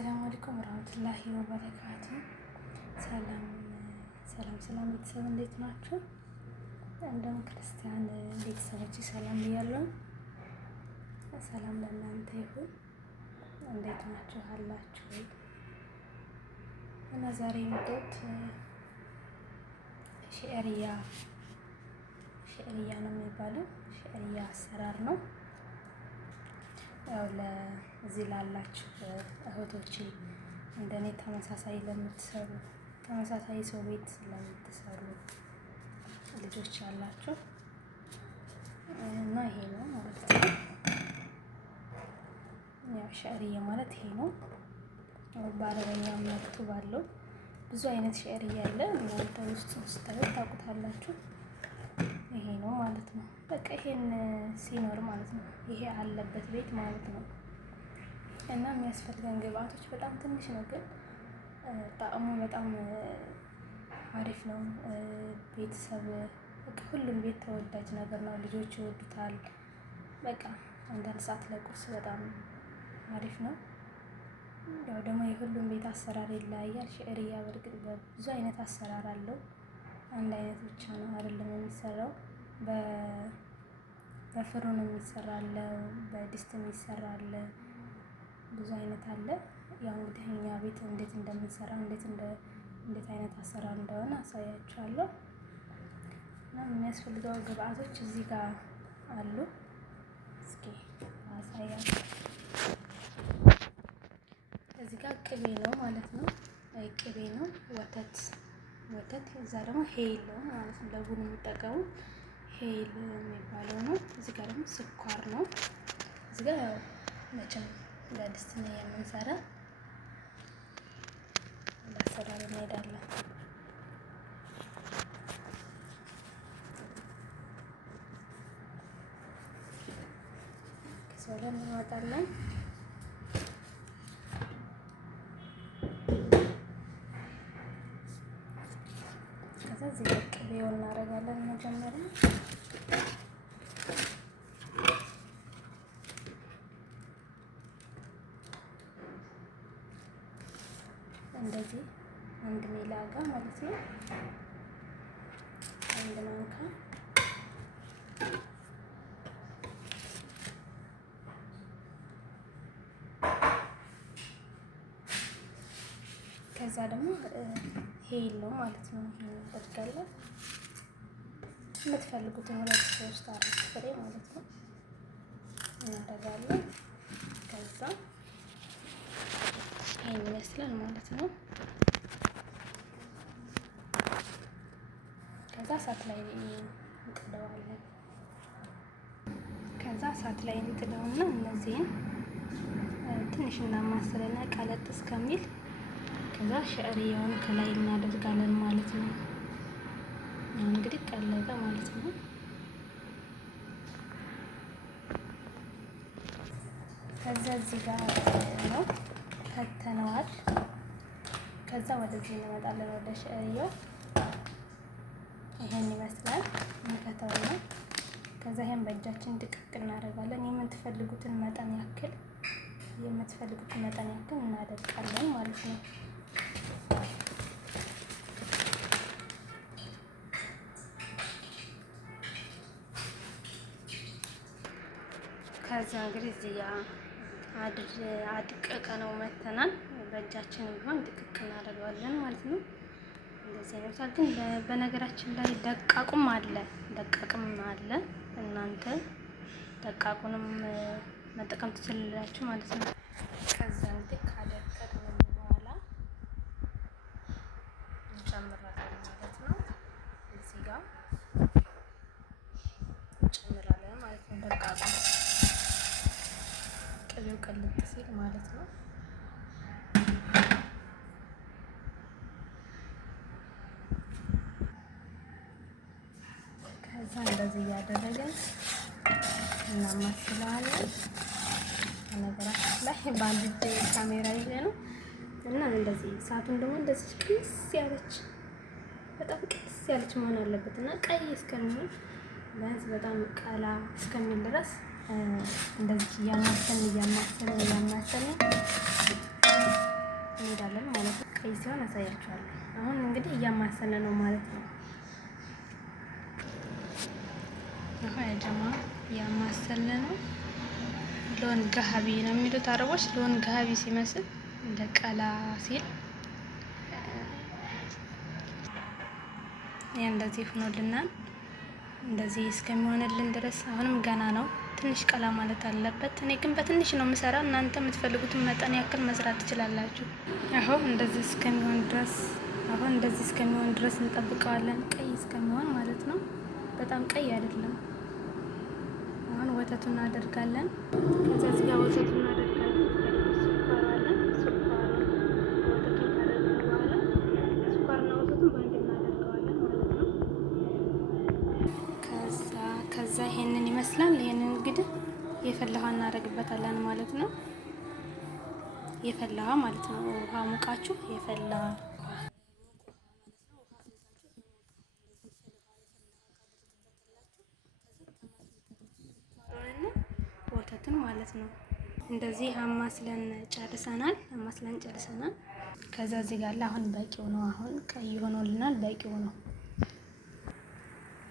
አሰላሙ አለይኩም ወራህመቱላሂ ወበረካቱ። ሰላም ቤተሰብ እንዴት ናችሁ? እንደም ክርስቲያን ቤተሰቦች ሰላም ብያለሁ። ሰላም ለእናንተ ይሁን። እንዴት ናችሁ አላችሁ? እና ዛሬ የመጣሁት ሸዕርያ ነው የሚባለው ሸዕርያ አሰራር ነው። ያው ለዚህ ላላችሁ እህቶቼ እንደኔ ተመሳሳይ ሰው ቤት ለምትሰሩ ልጆች ያላችሁ እና ይሄ ነው ማለት ነው። ያው ሸዕርያ ማለት ይሄ ነው። በአረበኛ መክቱብ አለው። ብዙ አይነት ሸዕርያ አለ። እናንተ ውስጥ ስታዩት ታውቁታላችሁ። ይሄ ነው ማለት ነው። በቃ ይሄን ሲኖር ማለት ነው ይሄ አለበት ቤት ማለት ነው። እና የሚያስፈልገን ግብአቶች በጣም ትንሽ ነው፣ ግን ጣዕሙ በጣም አሪፍ ነው። ቤተሰብ በቃ ሁሉም ቤት ተወዳጅ ነገር ነው። ልጆች ይወዱታል። በቃ አንዳንድ ሰዓት ለቁርስ በጣም አሪፍ ነው። ያው ደግሞ የሁሉም ቤት አሰራር ይለያያል። ሸዕርያ በርግጥ ብዙ አይነት አሰራር አለው። አንድ አይነት ብቻ ነው አይደለም የሚሰራው። በፍሩን የሚሰራ አለ፣ በድስት የሚሰራ አለ፣ ብዙ አይነት አለ። ያው እንግዲህ እኛ ቤት እንዴት እንደምንሰራ እንዴት አይነት አሰራር እንደሆነ አሳያችኋለሁ። እና የሚያስፈልገው ግብአቶች እዚህ ጋር አሉ። እስኪ አሳያችሁ። እዚህ ጋር ቅቤ ነው ማለት ነው። ቅቤ ነው፣ ወተት፣ እዛ ደግሞ ሄል ነው ማለት ነው። ለቡን የሚጠቀሙ ሄል የሚባለው ነው። እዚህ ጋር ደግሞ ስኳር ነው። እዚህ ጋር ያው መቼም ለድስት ነው የምንሰራ። ለአሰራር እንሄዳለን። ከሰላ እናወጣለን። ከዛ እዚህ ጋር ቅቤውን እናደርጋለን መጀመሪያ። እንደዚህ አንድ ሜላጋ ማለት ነው። አንድ ማንካ ከዛ ደግሞ ሄል ነው ማለት ነው። እናደርጋለን የምትፈልጉትን 2 3 4 ፍሬ ማለት ነው እናደርጋለን። ከዛ ይሄን ይመስላል ማለት ነው። ከዛ እሳት ላይ እንጥደዋለን። እንጥደውና እነዚህን ትንሽ እናማስለና ቀለጥ እስከሚል ከዛ ሸዕርያውን ከላይ እናደርጋለን ማለት ነው። እንግዲህ ቀለጠ ማለት ነው። ከዛ እዚህ ጋር ነው ከተነዋል። ከዛ ወደዚህ እንመጣለን ወደ ሸዕርያው። ይሄን ይመስላል እንከተውና ከዛ ይሄን በእጃችን ድቅቅ እናደርጋለን። የምትፈልጉትን መጠን ያክል እናደርጋለን ማለት ነው። ከዛ እንግዲህ እዚህ ጋር አድቀቀ ነው መተናል። በእጃችን ቢሆን ድቅቅ እናደርገዋለን ማለት ነው። እንደዚህ አይነት ግን በነገራችን ላይ ደቃቁም አለ። እናንተ ደቃቁንም መጠቀም ትችላላችሁ ማለት ነው። ከዛ እንግዲህ ካደቀቅን በኋላ እንጨምራለን ማለት ነው። እዚህ ጋር እንጨምራለን ማለት ነው። ደቃቁ ቅቤው ቅልጥ ሲል ማለት ነው። ከዛ እንደዚህ እያደረገን እናማስለዋለን። ነገራችን ላይ በአንድ ካሜራ ይዘ ነው እና እንደዚህ እሳቱን ደግሞ እንደዚህ በጣም ቀስ ያለች መሆን አለበት እና ቀይ እስከሚሆን ቢያንስ በጣም ቀላ እስከሚል ድረስ እንደዚህ እያማሰልን እንሄዳለን ማለት ነው። ቀይ ሲሆን አሳያችኋለሁ። አሁን እንግዲህ እያማሰለ ነው ማለት ነው። አሁን ያጀማ እያማሰለ ነው። ሎን ጋሃቢ ነው የሚሉት አረቦች። ሎን ጋሃቢ ሲመስል እንደ ቀላ ሲል ያ እንደዚህ ሆኖልናል። እንደዚህ እስከሚሆንልን ድረስ አሁንም ገና ነው። ትንሽ ቀላ ማለት አለበት። እኔ ግን በትንሽ ነው የምሰራ። እናንተ የምትፈልጉትን መጠን ያክል መስራት ትችላላችሁ። አሁን እንደዚህ እስከሚሆን ድረስ እንጠብቀዋለን። ቀይ እስከሚሆን ማለት ነው። በጣም ቀይ አይደለም። አሁን ወተቱን እናደርጋለን። ከዛ እዚህ ጋር ወተቱን እናደርጋለን። ስኳርና ወተቱን በአንድ እናደርገዋለን ማለት ነው። ከዛ ይሄንን ይመስላል። ይሄንን እንግዲህ የፈላ ውሃ እናደርግበታለን ማለት ነው። የፈላ ውሃ ማለት ነው። ውሃ ሙቃችሁ የፈላ ወተትን ማለት ነው። እንደዚህ አማስለን ጨርሰናል። ከዛ እዚህ ጋር አሁን በቂው ነው። አሁን ቀይ ሆኖልናል። በቂው ነው።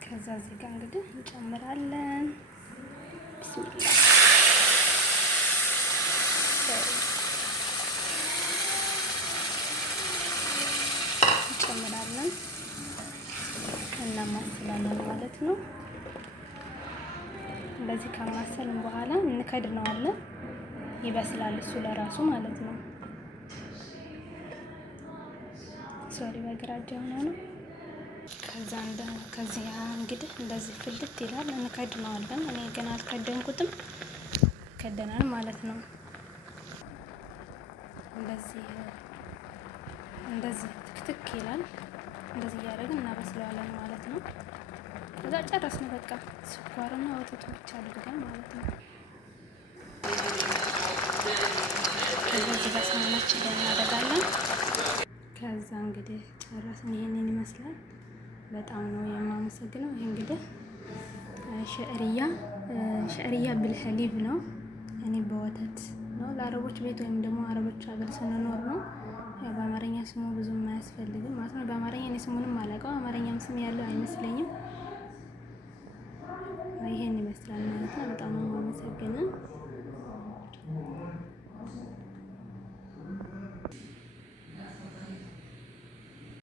ከዛ እዚህ ጋር እንግዲህ እንጨምራለን። ቢስሚላህ እንጨምራለን። እናማስላለን ማለት ነው። እንደዚህ ካማሰልን በኋላ እንከድነዋለን። ይበስላል እሱ ለራሱ ማለት ነው። ሶሪ በግራ እጅ ሆኖ ነው። ከዚህ እንግዲህ እንደዚህ ፍልት ይላል። እንከድነዋለን። እኔ ግን አልከደንኩትም። ከደናል ማለት ነው። እንደዚህ ትክትክ ይላል። እንደዚህ እያደረግን እናበስለዋለን ማለት ነው። ከዛ ጨረስን። በቃ ስኳርና ወተቱ ብቻ አድርገን ማለት ነው። ከዚህ በሳህናችን ላይ እናደርጋለን። ከዛ እንግዲህ ጨረስን። ይሄንን ይመስላል። በጣም ነው የማመሰግነው። ይሄ እንግዲህ ሸዕርያ ብልሐሊብ ነው። እኔ በወተት ነው። ለአረቦች ቤት ወይም ደግሞ አረቦች ሀገር ስንኖር ነው። ያው በአማርኛ ስሙ ብዙም አያስፈልግም ማለት ነው። በአማርኛ እኔ ስሙንም አላውቀው። አማርኛም ስም ያለው አይመስለኝም። ይሄን ይመስላል ማለት ነው። በጣም ነው የማመሰግነው።